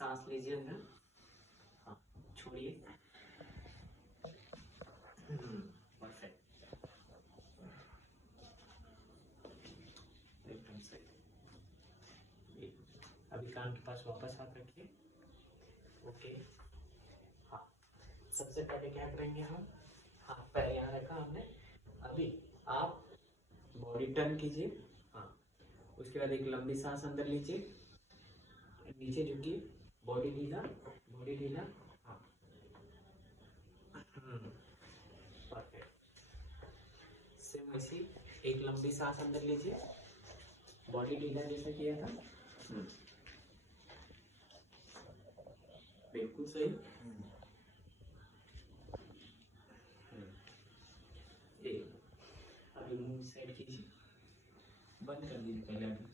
सांस लीजिए अंदर, हाँ छोड़िए। परफेक्ट, एकदम सही। अभी कान के पास वापस हाथ रखिए। ओके, हाँ सबसे पहले क्या करेंगे हम, हाथ पैर यहाँ रखा हमने, अभी आप बॉडी टर्न कीजिए। हाँ, उसके बाद एक लंबी सांस अंदर लीजिए, नीचे झुकिए, बॉडी ढीला, बॉडी ढीला। हाँ परफेक्ट। सेम वैसे एक लंबी सांस अंदर लीजिए, बॉडी ढीला जैसा किया था। बिल्कुल सही। अभी मुंह साइड कीजिए, बंद कर दीजिए पहले।